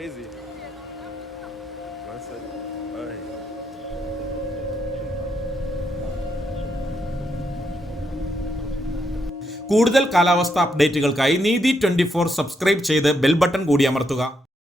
crazy. Man said, "Hey." കൂടുതൽ കാലാവസ്ഥ അപ്ഡേറ്റുകൾക്കായി നീതി 24 സബ്സ്ക്രൈബ് ചെയ്ത് ബെൽ ബട്ടൺ കൂടി അമർത്തുക.